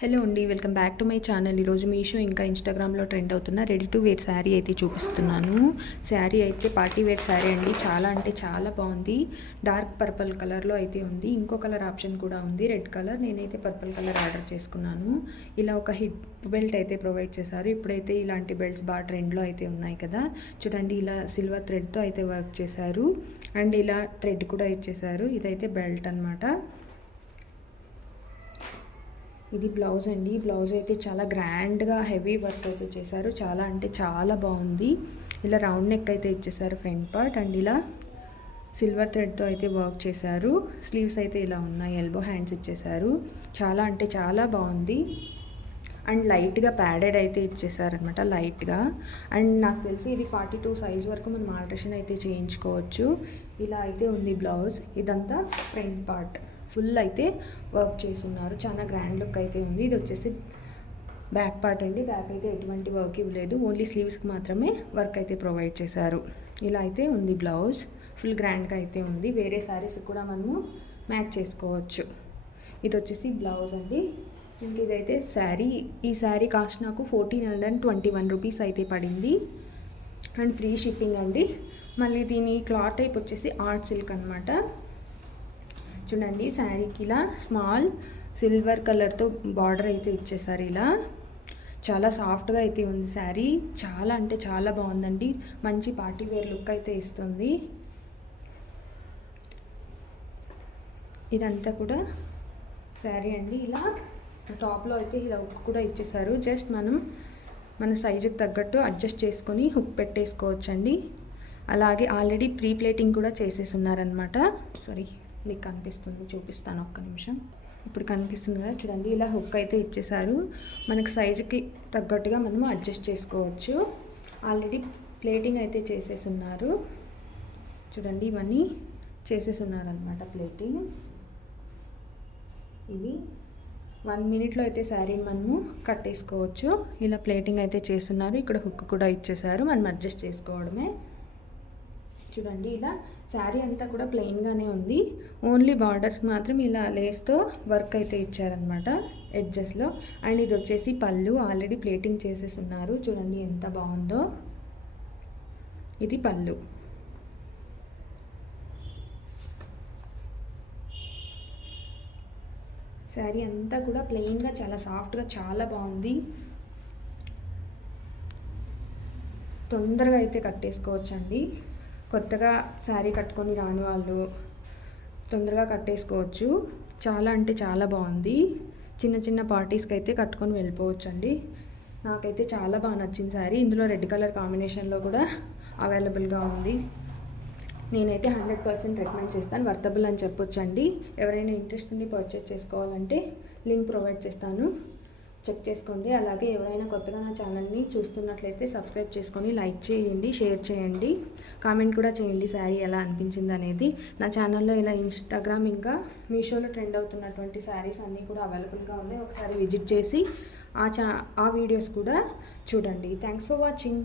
Hello అండి, welcome back to my channel. ఈరోజు మీషో ఇంకా ఇన్స్టాగ్రామ్లో ట్రెండ్ అవుతున్న రెడీ టు వేర్ శారీ అయితే చూపిస్తున్నాను. శారీ అయితే పార్టీ వేర్ శారీ అండి. చాలా అంటే చాలా బాగుంది. డార్క్ పర్పుల్ కలర్లో అయితే ఉంది. ఇంకో కలర్ ఆప్షన్ కూడా ఉంది, రెడ్ కలర్. నేనైతే పర్పుల్ కలర్ ఆర్డర్ చేసుకున్నాను. ఇలా ఒక హిప్ బెల్ట్ అయితే ప్రొవైడ్ చేశారు. ఇప్పుడైతే ఇలాంటి బెల్ట్స్ బాగా ట్రెండ్లో అయితే ఉన్నాయి కదా. చూడండి, ఇలా సిల్వర్ థ్రెడ్తో అయితే వర్క్ చేశారు అండ్ ఇలా థ్రెడ్ కూడా ఇచ్చేసారు. ఇదైతే బెల్ట్ అనమాట. ఇది బ్లౌజ్ అండి. బ్లౌజ్ అయితే చాలా గ్రాండ్గా హెవీ వర్క్ అయితే చేశారు. చాలా అంటే చాలా బాగుంది. ఇలా రౌండ్ నెక్ అయితే ఇచ్చేసారు ఫ్రంట్ పార్ట్ అండ్ ఇలా సిల్వర్ థ్రెడ్తో అయితే వర్క్ చేశారు. స్లీవ్స్ అయితే ఇలా ఉన్నాయి, ఎల్బో హ్యాండ్స్ ఇచ్చేసారు. చాలా అంటే చాలా బాగుంది అండ్ లైట్గా ప్యాడెడ్ అయితే ఇచ్చేసారనమాట, లైట్గా. అండ్ నాకు తెలిసి ఇది 42 సైజ్ వరకు మనం ఆల్ట్రేషన్ అయితే చేయించుకోవచ్చు. ఇలా అయితే ఉంది బ్లౌజ్. ఇదంతా ఫ్రంట్ పార్ట్ ఫుల్ అయితే వర్క్ చేస్తున్నారు. చాలా గ్రాండ్ లుక్ అయితే ఉంది. ఇది వచ్చేసి బ్యాక్ పార్ట్ అండి. బ్యాక్ అయితే ఎటువంటి వర్క్ ఇవ్వలేదు, ఓన్లీ స్లీవ్స్కి మాత్రమే వర్క్ అయితే ప్రొవైడ్ చేశారు. ఇలా అయితే ఉంది బ్లౌజ్. ఫుల్ గ్రాండ్గా అయితే ఉంది. వేరే శారీస్ కూడా మనము మ్యాచ్ చేసుకోవచ్చు. ఇది వచ్చేసి బ్లౌజ్ అండి. ఇంక ఇదైతే శారీ. ఈ శారీ కాస్ట్ నాకు 1421 రూపీస్ అయితే పడింది అండ్ ఫ్రీ షిప్పింగ్ అండి. మళ్ళీ దీని క్లాత్ టైప్ వచ్చేసి ఆర్ట్ సిల్క్ అనమాట. చూడండి, శారీకి ఇలా స్మాల్ సిల్వర్ కలర్తో బార్డర్ అయితే ఇచ్చేసారు. ఇలా చాలా సాఫ్ట్గా అయితే ఉంది శారీ. చాలా అంటే చాలా బాగుందండి. మంచి పార్టీ వేర్ లుక్ అయితే ఇస్తుంది. ఇదంతా కూడా శారీ అండి. ఇలా టాప్లో అయితే ఇలా హుక్ కూడా ఇచ్చేసారు. జస్ట్ మనం మన సైజుకి తగ్గట్టు అడ్జస్ట్ చేసుకొని హుక్ పెట్టేసుకోవచ్చండి. అలాగే ఆల్రెడీ ప్రీ ప్లేటింగ్ కూడా చేసేసి ఉన్నారనమాట. సారీ, మీకు కనిపిస్తుంది, చూపిస్తాను ఒక్క నిమిషం. ఇప్పుడు కనిపిస్తుంది కదా, చూడండి. ఇలా హుక్ అయితే ఇచ్చేసారు. మనకు సైజుకి తగ్గట్టుగా మనము అడ్జస్ట్ చేసుకోవచ్చు. ఆల్రెడీ ప్లేటింగ్ అయితే చేసేసి ఉన్నారు. చూడండి, ఇవన్నీ చేసేసి ఉన్నారనమాట ప్లేటింగ్. ఇవి 1 మినిట్లో అయితే శారీని మనము కట్టేసుకోవచ్చు. ఇలా ప్లేటింగ్ అయితే చేస్తున్నారు. ఇక్కడ హుక్ కూడా ఇచ్చేసారు, మనం అడ్జస్ట్ చేసుకోవడమే. చూడండి, ఇలా శారీ అంతా కూడా ప్లెయిన్గానే ఉంది. ఓన్లీ బార్డర్స్ మాత్రం ఇలా లేస్తో వర్క్ అయితే ఇచ్చారనమాట ఎడ్జెస్లో. అండ్ ఇది వచ్చేసి పళ్ళు, ఆల్రెడీ ప్లేటింగ్ చేసేసి ఉన్నారు. చూడండి ఎంత బాగుందో. ఇది పళ్ళు. శారీ అంతా కూడా ప్లెయిన్గా చాలా సాఫ్ట్గా చాలా బాగుంది. తొందరగా అయితే కట్టేసుకోవచ్చండి. కొత్తగా శారీ కట్టుకొని రాని వాళ్ళు తొందరగా కట్టేసుకోవచ్చు. చాలా అంటే చాలా బాగుంది. చిన్న చిన్న పార్టీస్కి అయితే కట్టుకొని వెళ్ళిపోవచ్చు అండి. నాకైతే చాలా బాగా నచ్చింది శారీ. ఇందులో రెడ్ కలర్ కాంబినేషన్లో కూడా అవైలబుల్గా ఉంది. నేనైతే 100% రికమెండ్ చేస్తాను. వర్తబుల్ అని చెప్పొచ్చండి. ఎవరైనా ఇంట్రెస్ట్ ఉండి పర్చేస్ చేసుకోవాలంటే లింక్ ప్రొవైడ్ చేస్తాను, చెక్ చేసుకోండి. అలాగే ఎవరైనా కొత్తగా నా ఛానల్ని చూస్తున్నట్లయితే సబ్స్క్రైబ్ చేసుకొని లైక్ చేయండి, షేర్ చేయండి, కామెంట్ కూడా చేయండి శారీ ఎలా అనిపించింది అనేది. నా ఛానల్లో ఇలా ఇన్స్టాగ్రామ్ ఇంకా మీషోలో ట్రెండ్ అవుతున్నటువంటి శారీస్ అన్నీ కూడా అవైలబుల్గా ఉన్నాయి. ఒకసారి విజిట్ చేసి ఆ వీడియోస్ కూడా చూడండి. Thanks for watching.